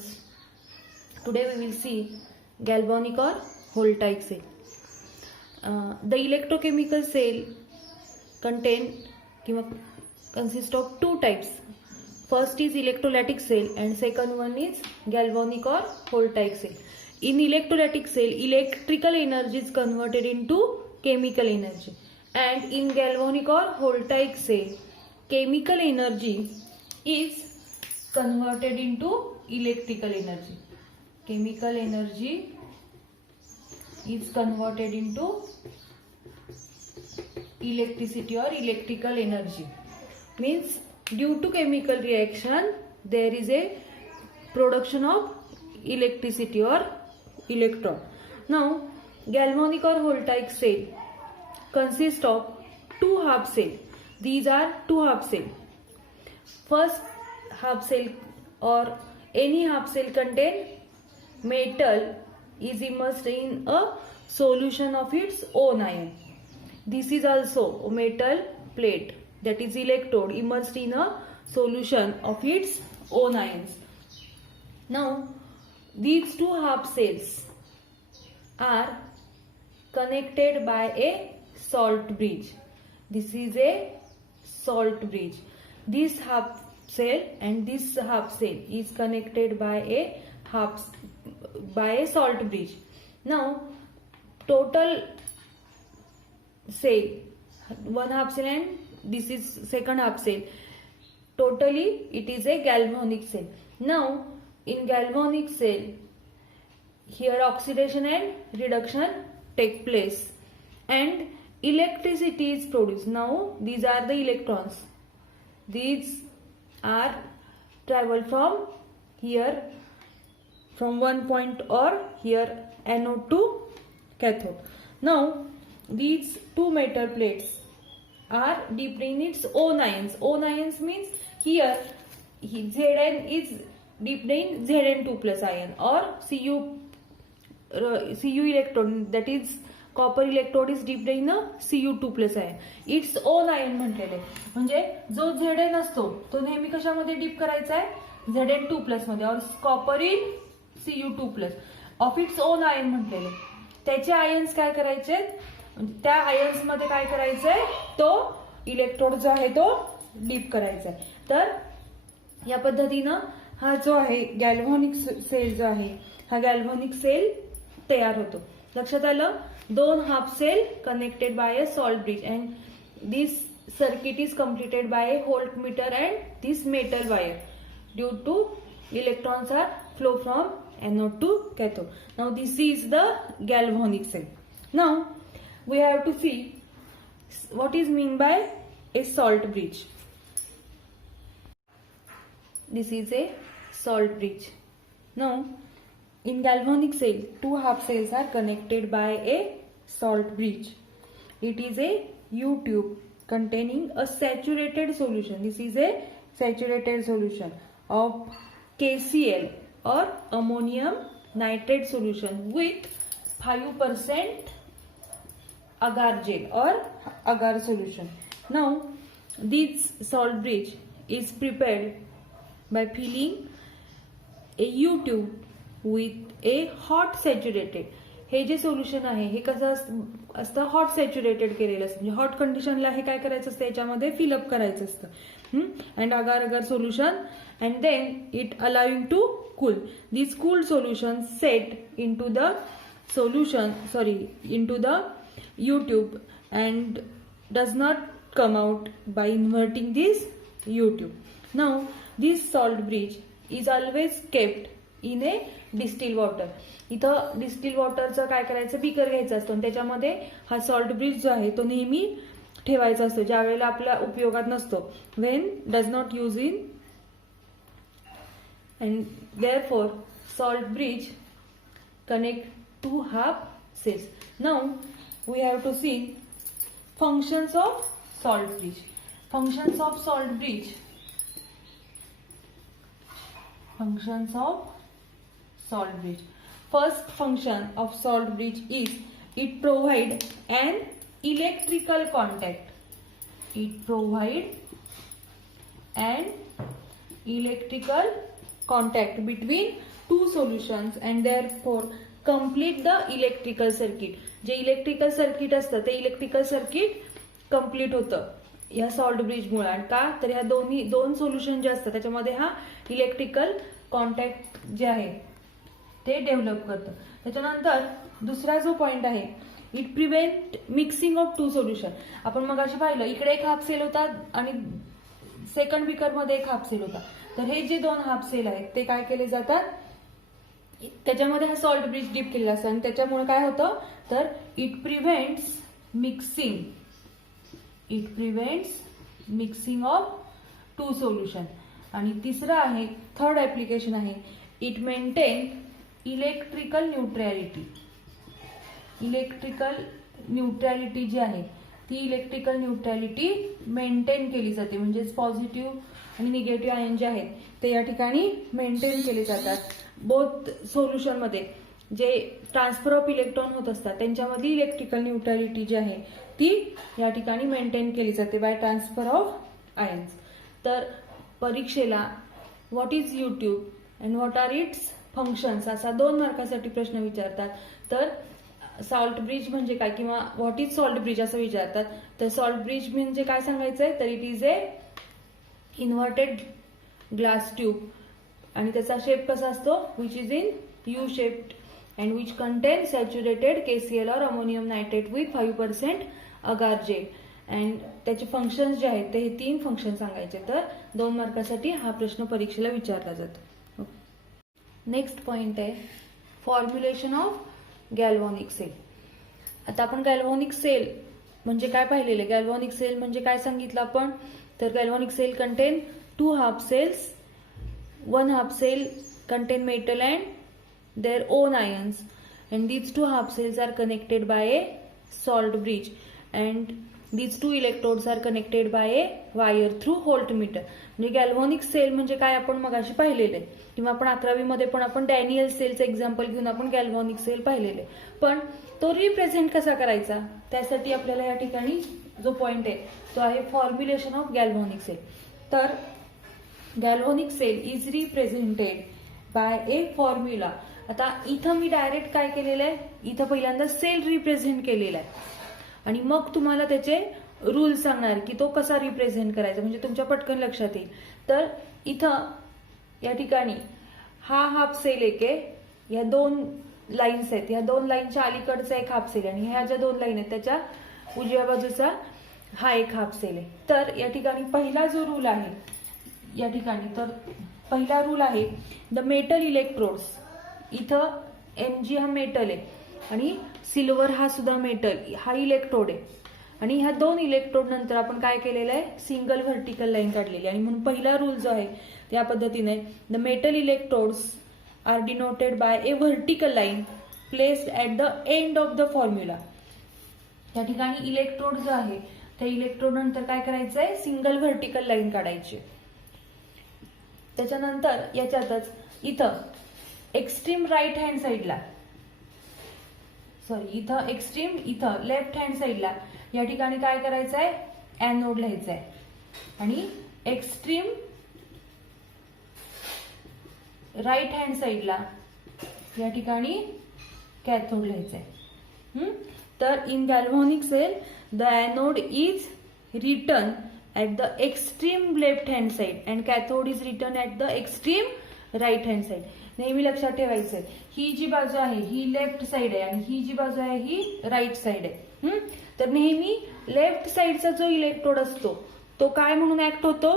students, today we will see galvanic or voltaic cell. The electrochemical cell consist of two types. First is electrolytic cell and second one is galvanic or voltaic cell. In electrolytic cell, electrical energy is converted into chemical energy, and in galvanic or voltaic cell, chemical energy is converted into electrical energy. Chemical energy is converted into electricity or electrical energy. Means due to chemical reaction there is a production of electricity or electron. Now galvanic or voltaic cell consist of two half cell. These are two half cell. First half cell or any half cell contain metal is immersed in a solution of its own ion. This is also a metal plate, that is electrode immersed in a solution of its own ions. Now these two half cells are connected by a salt bridge. This is a salt bridge. This half cell and this half cell is connected by a salt bridge. Now total cell, one half cell and this is second half cell, totally it is a galvanic cell. Now in galvanic cell, here oxidation and reduction take place and electricity is produced. Now these are the electrons. These are travel from here, from one point or here anode to cathode. Now these two metal plates are dipped in its own ions. Own ions means here Zn is dipped in Zn2 plus ion or Cu electrode, that is copper electrode is dipped in a Cu2 plus ion. Its own ion म्हटलेले, म्हणजे जो Zn असतो तो नेहमी कशामध्ये deep करायचा आहे, Zn2 plus मध्ये, और copper in Cu2 plus of its own ion म्हटलेले. त्याचे आयन्स काय करायचे, त्या आयन्स मध्ये काय करायचंय, तो इलेक्ट्रोड जो आहे तो डीप करायचा आहे. तर या पद्धतीनं हा जो आहे गॅल्व्हॅनिक सेल जो आहे, हा गॅल्व्हॅनिक सेल तयार होतो. लक्षात आलं. दोन half cell connected by a salt bridge and this circuit is completed by a voltmeter and this metal wire. Due to electrons are flow from anode to cathode. Now this is the galvanic cell. Now we have to see what is mean by a salt bridge. This is a salt bridge. Now in galvanic cell, two half cells are connected by a salt bridge. It is a U-tube containing a saturated solution. This is a saturated solution of KCl or ammonium nitrate solution with 5% agar gel or agar solution. Now this salt bridge is prepared by filling a U-tube with a hot saturated. हे जे solution आहे हे कसं असतं, hot saturated केलेलं असतं. म्हणजे hot कंडिशनला हे काय करायचं असतं, याच्यामध्ये फिलअप करायचं असतं. And agar agar solution and then it allowing to cool. This cooled solution set into the into the U-tube and does not come out by inverting this U-tube. Now this salt bridge is always kept in a distilled water. इथं distil वॉटरचं काय करायचं, beaker घ्यायचं असतं आणि त्याच्यामध्ये हा salt bridge जो आहे तो नेहमी ठेवायचा असतो, ज्या वेळेला आपल्या उपयोगात नसतो, when does not use in. And therefore salt bridge connect to half cells. Now we have to see functions of salt bridge. Functions of salt bridge. Functions of salt bridge. First function of salt bridge is it provide an electrical contact. It provide an electrical contact between two solutions and therefore complete the electrical circuit. जे electrical circuit असतं ते electrical circuit complete होतं या salt bridge मुळे. का तर ह्या दोन सोल्युशन जे असतात त्याच्यामध्ये हा इलेक्ट्रिकल कॉन्टॅक्ट जे आहे ते डेव्हलप करतं. त्याच्यानंतर दुसरा जो पॉइंट आहे, it prevent mixing of two solution. आपण मग अशी पाहिलं इकडे एक हाफ सेल होता आणि सेकंड बीकर मध्ये एक हाफ सेल होता. तर हे जे दोन हाफ सेल आहेत ते काय केले जातात, त्याच्यामध्ये हा सॉल्ट ब्रिज डीप केलेला असतो आणि त्याच्यामुळे काय होतं तर it prevents mixing of two solution. आणि तिसरं आहे, थर्ड ऍप्लिकेशन आहे, इट मेंटेन इलेक्ट्रिकल न्यूट्रॅलिटी जी आहे ती इलेक्ट्रिकल न्यूट्रॅलिटी मेंटेन केली जाते. म्हणजेच पॉझिटिव्ह आणि निगेटिव्ह आयन जे आहेत ते या ठिकाणी मेंटेन केले जातात. बोथ सोल्युशन मध्ये जे ट्रान्सफर ऑफ इलेक्ट्रॉन होत असतात त्यांच्यामध्ये इलेक्ट्रिकल न्यूट्रॅलिटी जी आहे ती या ठिकाणी मेंटेन केली जाते बाय ट्रान्सफर ऑफ आयन्स. तर परीक्षेला what is U-tube and what are its functions असा 2 मार्कासाठी प्रश्न विचारतात. तर सॉल्ट ब्रिज म्हणजे काय किंवा व्हॉट इज सॉल्ट ब्रिज असं विचारतात. तर सॉल्ट ब्रिज म्हणजे काय सांगायचंय, तर it is a inverted glass tube आणि त्याचा शेप कसा असतो, which is in U shaped and which contain saturated KCl और ammonium nitrate with 5% agar gel. And त्याचे फंक्शन्स जे आहेत ते हे 3 फंक्शन सांगायचे. तर 2 मार्कासाठी हा प्रश्न परीक्षेला विचारला जातो. नेक्स्ट पॉइंट आहे फॉर्म्युलेशन ऑफ गॅल्व्हॅनिक सेल. आता आपण गॅल्व्हॅनिक सेल म्हणजे काय पाहिलेले, गॅल्व्हॅनिक सेल म्हणजे काय सांगितलं आपण, तर galvanic cell contain 2 half cells. 1 half cell contain metal and their own ions, and these 2 half cells are connected by a salt bridge, and these 2 electrodes are connected by a wire through voltmeter. म्हणजे galvanic sale म्हणजे काय आपण मगाशी पाहिलेले किंवा आपण 11वी मध्ये पण आपण डॅनियल सेलचं एक्झाम्पल घेऊन आपण गॅल्व्हॅनिक सेल पाहिलेले. पण तो रिप्रेझेंट कसा करायचा त्यासाठी आपल्याला या ठिकाणी जो पॉइंट आहे तो आहे फॉर्म्युलेशन ऑफ गॅल्व्हॅनिक सेल. तर galvanic cell is represented by a formula. आता इथं मी डायरेक्ट काय केलेलं आहे, इथं पहिल्यांदा सेल रिप्रेझेंट केलेला आहे आणि मग तुम्हाला त्याचे रूल सांगणार की तो कसा रिप्रेझेंट करायचा म्हणजे तुमच्या पटकन लक्षात येईल. तर इथं या ठिकाणी हा हाफ सेल एक आहे, या 2 लाईन्स आहेत, या 2 लाईनच्या अलीकडचा एक हाफ सेल आणि ह्या ज्या 2 लाईन आहेत त्याच्या उजव्या बाजूचा हा एक हाफ सेल आहे. तर या ठिकाणी पहिला जो रूल आहे या ठिकाणी, तर पहिला रूल आहे द मेटल इलेक्ट्रोड्स. इथं Mg हा मेटल आहे आणि सिल्वर हा सुद्धा मेटल, हा इलेक्ट्रोड आहे आणि ह्या 2 इलेक्ट्रोड नंतर आपण काय केलेलं आहे, सिंगल व्हर्टिकल लाईन काढलेली आणि म्हणून पहिला रूल जो आहे त्या पद्धतीने the metal electrodes are denoted by a vertical line placed at the end of the formula. त्या ठिकाणी इलेक्ट्रोड जो आहे त्या इलेक्ट्रोड नंतर काय करायचंय, सिंगल व्हर्टिकल लाईन काढायची. त्याच्यानंतर याच्यातच इथं एक्स्ट्रीम राईट हँड साईडला इथं लेफ्ट हँड साईडला या ठिकाणी काय करायचंय, एनोड लिहायचंय आणि एक्स्ट्रीम राईट हँड साईडला या ठिकाणी कॅथोड लिहायचंय. तर in galvanic cell the anode is written at the extreme left hand side and cathode is written at the extreme right hand side. नेहमी लक्षात ठेवायचंय ही जी बाजू आहे ही लेफ्ट साइड आहे आणि ही जी बाजू आहे ही राईट साइड आहे. तर नेहमी लेफ्ट साइडचा जो इलेक्ट्रोड असतो तो काय म्हणून ऍक्ट होतो,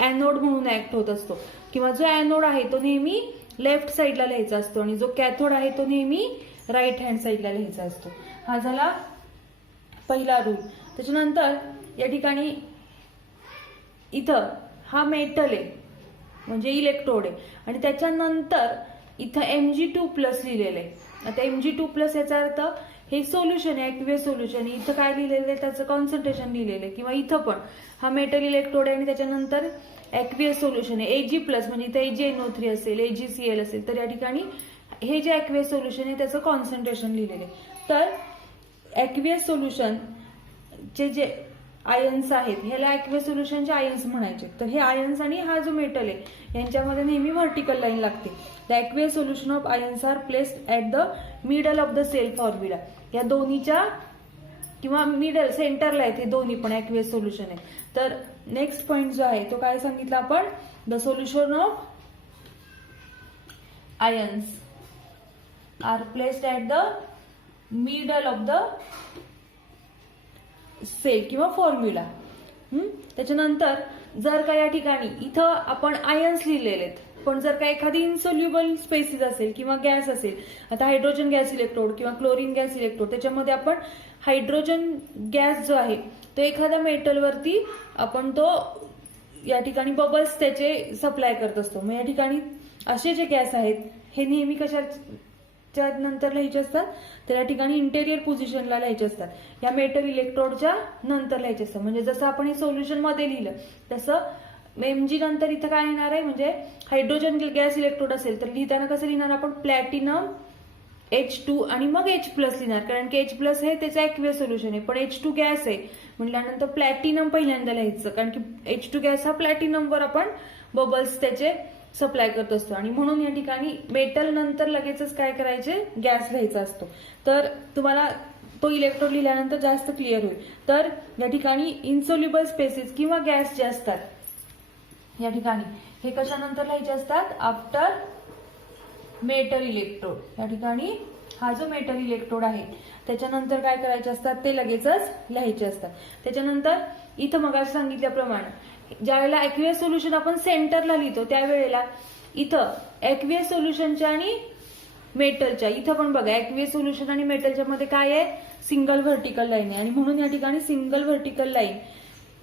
एनोड म्हणून ऍक्ट होत असतो किंवा जो एनोड आहे तो नेहमी लेफ्ट साइडला लिहायचा असतो आणि जो कॅथोड आहे तो नेहमी राईट हँड साइडला लिहायचा असतो. हा झाला पहिला रूल. त्याच्यानंतर या ठिकाणी इथं हा मेटल आहे म्हणजे इलेक्ट्रोड आहे आणि त्याच्यानंतर इथं Mg2+ लिहिलेलं आहे. आता Mg2+ याचा अर्थ हे सोल्युशन आहे, ऍक्वियस सोल्युशन. इथं काय लिहिलेलं आहे त्याचं कॉन्सन्ट्रेशन लिहिलेलं आहे किंवा इथं पण हा मेटल इलेक्ट्रोड आहे आणि त्याच्यानंतर ऍक्वियस सोल्युशन आहे Ag+ म्हणजे इथं AgNO3 असेल, AgCl असेल. तर या ठिकाणी हे जे ऍक्वियस सोल्युशन आहे त्याचं कॉन्सन्ट्रेशन लिहिलेलं आहे. तर ऍक्वियस सोल्युशन चे जे आयन्स आहेत, ह्याला ऍक्वेस सोल्युशनचे आयन्स म्हणायचे. तर हे आयन्स आणि हा जो मेटल आहे यांच्यामध्ये नेहमी व्हर्टिकल लाईन लागते. The aqueous solution of ions are placed at the middle of the cell formula. या दोन्हीच्या किंवा मिडल सेंटरला आहे ते दोन्ही पण ऍक्वेस सोल्युशन आहे. तर नेक्स्ट पॉइंट जो आहे तो काय सांगितला आपण, the solution of ions are placed at the middle of the cell किंवा फॉर्म्युला. त्याच्यानंतर जर का या ठिकाणी इथं आपण आयन्स लिहिलेले आहेत, पण जर का एखादी इन्सोल्युबल स्पेसिस असेल किंवा गॅस असेल, आता हायड्रोजन गॅस इलेक्ट्रोड किंवा क्लोरीन गॅस इलेक्ट्रोड, त्याच्यामध्ये आपण हायड्रोजन गॅस जो आहे तो एखाद्या मेटलवरती आपण तो या ठिकाणी बबल्स त्याचे सप्लाय करत असतो. मग या ठिकाणी असे जे गॅस आहेत हे नेहमी कशाच्या नंतर लिहायचे असतात, तर या ठिकाणी इंटेरियर पोझिशनला लिहायचे असतात, या मेटल इलेक्ट्रोडच्या नंतर लिहायचे असतात. म्हणजे जसं आपण हे सोल्युशन मध्ये लिहिलं तसं एमजी नंतर इथं काय येणार आहे, म्हणजे हायड्रोजन गॅस इलेक्ट्रोड असेल तर लिहिताना कसं लिहिणार आपण, प्लॅटिनम H2 आणि मग H प्लस लिहिणार, कारण की H प्लस हे त्याचं ऍक्वेस सोल्युशन आहे. पण H2 गॅस आहे म्हटल्यानंतर प्लॅटिनम पहिल्यांदा लिहायचं, कारण की H2 गॅस हा प्लॅटिनमवर आपण बबल्स त्याचे सप्लाय करत असतो. आणि म्हणून या ठिकाणी मेटल नंतर लगेचच काय करायचे, गॅस लिहायचा असतो. तर तुम्हाला तो इलेक्ट्रोड लिहिल्यानंतर जास्त क्लिअर होईल. तर या ठिकाणी इन्सोल्युबल स्पेसिस किंवा गॅस जे असतात या ठिकाणी हे कशानंतर लिहायचे असतात, आफ्टर मेटल इलेक्ट्रोड. या ठिकाणी हा जो मेटल इलेक्ट्रोड आहे त्याच्यानंतर काय करायचे असतात ते लगेचच लिहायचे असतात. त्याच्यानंतर इथं मग सांगितल्याप्रमाणे ज्यावेळेला ऍक्वेस सोल्युशन आपण सेंटरला लिहितो त्यावेळेला इथं ऍक्वेस सोल्युशनच्या आणि मेटलच्या इथं पण बघा ऍक्वेस सोल्युशन आणि मेटलच्या मध्ये काय आहे, सिंगल व्हर्टिकल लाईन आहे. आणि म्हणून या ठिकाणी सिंगल व्हर्टिकल लाईन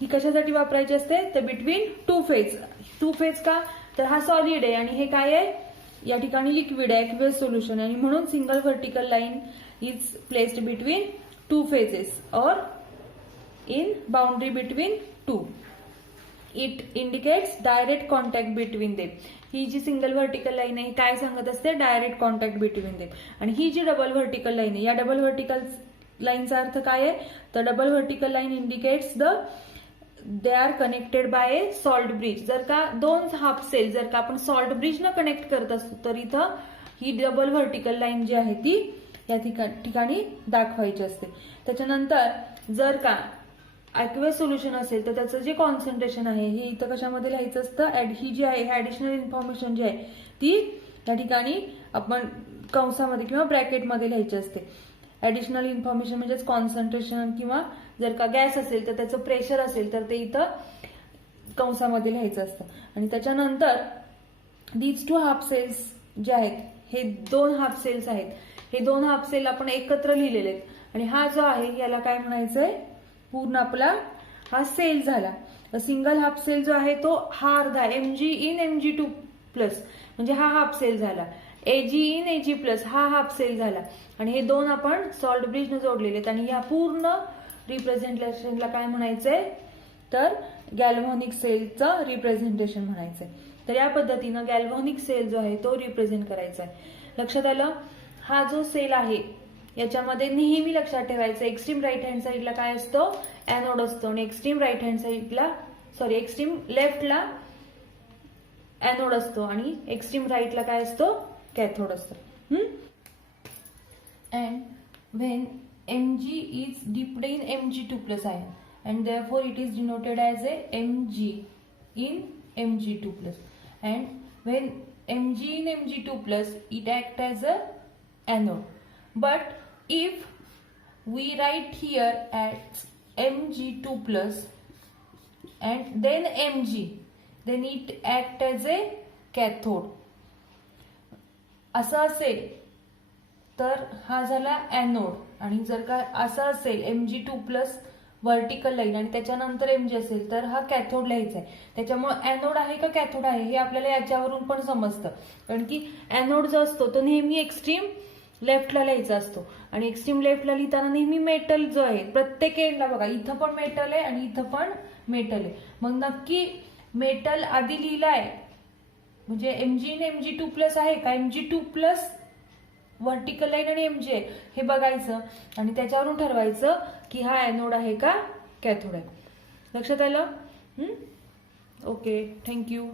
ही कशासाठी वापरायची असते, तर between two phase. Two phase का, तर हा सॉलिड आहे आणि हे काय आहे या ठिकाणी लिक्विड आहे, ऍक्वेस सोल्युशन आहे. आणि म्हणून single vertical line is placed between two phases और in boundary between two. It indicates direct contact between them. ही जी सिंगल व्हर्टिकल लाईन आहे काय सांगत असते, डायरेक्ट कॉन्टॅक्ट बिटवीन देम. आणि ही जी डबल व्हर्टिकल लाईन आहे, या डबल व्हर्टिकल लाईनचा अर्थ काय आहे, तर double vertical line indicates they are connected by a salt bridge. जर का दोन हाफ सेल जर का आपण सॉल्ट ब्रिज न कनेक्ट करत असतो तर इथं ही डबल व्हर्टिकल लाईन जी आहे ती या ठिकाणी दाखवायची असते. त्याच्यानंतर जर का ऍक्वेस सोल्युशन असेल तर त्याचं जे कॉन्सन्ट्रेशन आहे हे इथं कशामध्ये लिहायचं असतं, ही जी आहे ऍडिशनल इन्फॉर्मेशन जी आहे ती या ठिकाणी आपण कंसामध्ये किंवा ब्रॅकेटमध्ये लिहायची असते. ऍडिशनल इन्फॉर्मेशन म्हणजेच कॉन्सन्ट्रेशन, किंवा जर का गॅस असेल तर त्याचं प्रेशर असेल तर ते इथं कंसामध्ये लिहायचं असतं. आणि त्याच्यानंतर दीज टू हाफ सेल्स जे आहेत हे दोन हाफ सेल्स आहेत, हे दोन हाफ सेल आपण एकत्र लिहिलेले आहेत. आणि हा जो आहे याला काय म्हणायचंय, पूर्ण आपला हा सेल झाला. सिंगल हाफ सेल जो आहे तो हा अर्धा Mg इन Mg2 प्लस म्हणजे हा हाफ सेल झाला, Ag इन Ag प्लस हा हाफ सेल झाला. आणि हे दोन आपण सॉल्ट ब्रिजने जोडलेले आहेत. आणि या पूर्ण रिप्रेझेंटेशनला काय म्हणायचंय, तर गॅल्व्हॅनिक सेलचं रिप्रेझेंटेशन म्हणायचंय. तर या पद्धतीनं गॅल्व्हॅनिक सेल जो आहे तो रिप्रेझेंट करायचा आहे. लक्षात आलं, हा जो सेल आहे याच्यामध्ये नेहमी लक्षात ठेवायचं एक्स्ट्रीम राईट हँड साईडला काय असतो, एनोड असतो. आणि एक्स्ट्रीम राईट हँड साईडला एक्स्ट्रीम लेफ्टला एनोड असतो आणि एक्स्ट्रीम राईटला काय असतो, कॅथोड असतो. And when Mg is dipped in Mg2 plus ion and therefore it is denoted as a Mg in Mg2 plus. And when Mg in Mg2 plus it acts as a anode. But if we write here as Mg2 plus and then Mg, then it acts as a cathode. असं असेल तर हा झाला anode. आणि जर का असं असेल Mg2 प्लस व्हर्टिकल लाईन आणि त्याच्यानंतर Mg असेल तर हा कॅथोड लिहायचा आहे. त्याच्यामुळे एनोड आहे का कॅथोड आहे हे आपल्याला याच्यावरून पण समजतं, कारण की एनोड जो असतो तो नेहमी एक्स्ट्रीम लेफ्टला लिहायचा असतो. आणि एक्स्ट्रीम लेफ्टला लिहिताना नेहमी मेटल जो आहे प्रत्येक एंडला बघा इथं पण मेटल आहे आणि इथं पण मेटल आहे. मग नक्की मेटल आधी लिहिलाय म्हणजे Mg ने Mg2 प्लस आहे का, Mg2 प्लस व्हर्टिकल लाईन आणि Mg हे बघायचं आणि त्याच्यावरून ठरवायचं की हा एनोड आहे का कॅथोड आहे. लक्षात आलं? Okay, thank you.